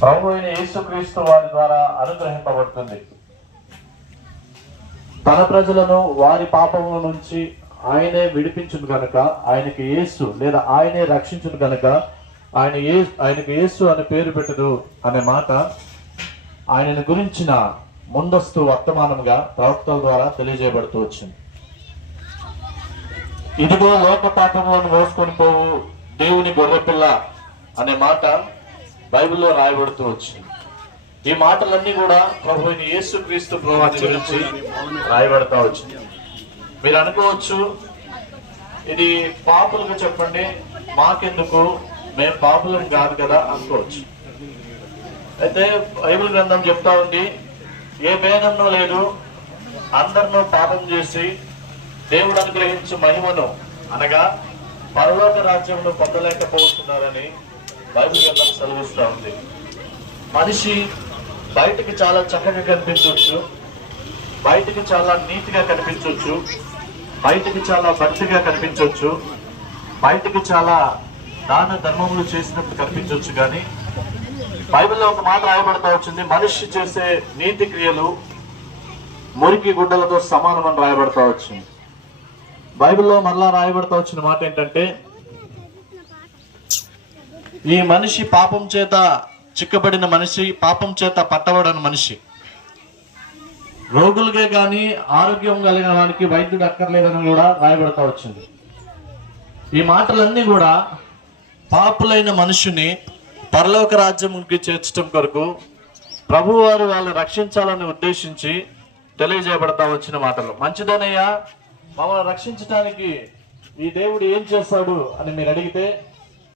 ప్రభు అయిన యేసుక్రీస్తు వారి ద్వారా అనుగ్రహింపబడుతుంది. తన ప్రజలను వారి పాపముల నుంచి ఆయనే విడిపించును గనుక ఆయనకి యేసు లేదా ఆయనే రక్షించును గనుక ఆయనకి యేసు అనే పేరు పెట్టును అనే మాట ఆయనను గురించిన ముందస్తు వర్తమానంగా ప్రవక్తల ద్వారా తెలియజేయబడుతూ వచ్చింది. ఇదిగో లోక పాపములను మోసుకొని పోవు దేవుని గొర్రెపిల్ల అనే మాట బైబిల్లో రాయబడుతూ వచ్చింది. ఈ మాటలన్నీ కూడా ప్రభు అయిన యేసుక్రీస్తు ప్రభువుని గురించి రాయబడతా వచ్చింది. మీరు అనుకోవచ్చు, ఇది పాపులకు చెప్పండి, మాకెందుకు, మేము పాపులం కాదు కదా అనుకోవచ్చు. అయితే బైబిల్ గ్రంథం చెప్తా ఉంది, ఏ భేదంలో లేదు, అందరినూ పాపం చేసి దేవుడు అనుగ్రహించే మహిమను అనగా పరలోక రాజ్యమును పొందలేకపోతున్నారని బైబిల్ గ్రంథం సెలవిస్తూ ఉంది. మనిషి బయటకు చాలా చక్కగా కనిపించవచ్చు, బయటకు చాలా నీతిగా కనిపించవచ్చు, బయటకు చాలా భక్తిగా కనిపించవచ్చు, బయటకు చాలా దాన ధర్మములు చేసినట్టు కనిపించవచ్చు. కానీ బైబిల్లో ఒక మాట రాయబడతా వచ్చింది, మనిషి చేసే నీతి క్రియలు మురికి గుడ్డలతో సమానమని రాయబడతా వచ్చింది. బైబిల్లో మరలా రాయబడతా వచ్చిన మాట ఏంటంటే, ఈ మనిషి పాపం చేత చిక్కబడిన మనిషి, పాపం చేత పట్టబడిన మనిషి, రోగులుగా కానీ ఆరోగ్యం కలిగిన వానికి వైద్యుడు అక్కర్లేదని కూడా రాయబడతా వచ్చింది. ఈ మాటలన్నీ కూడా పాపులైన మనుషుని పరలోక రాజ్యంకి చేర్చడం కొరకు ప్రభువారు వాళ్ళని రక్షించాలని ఉద్దేశించి తెలియజేయబడతా వచ్చిన మాటలు. మంచిదనయ్యా, మమ్మల్ని రక్షించడానికి ఈ దేవుడు ఏం చేస్తాడు అని మీరు అడిగితే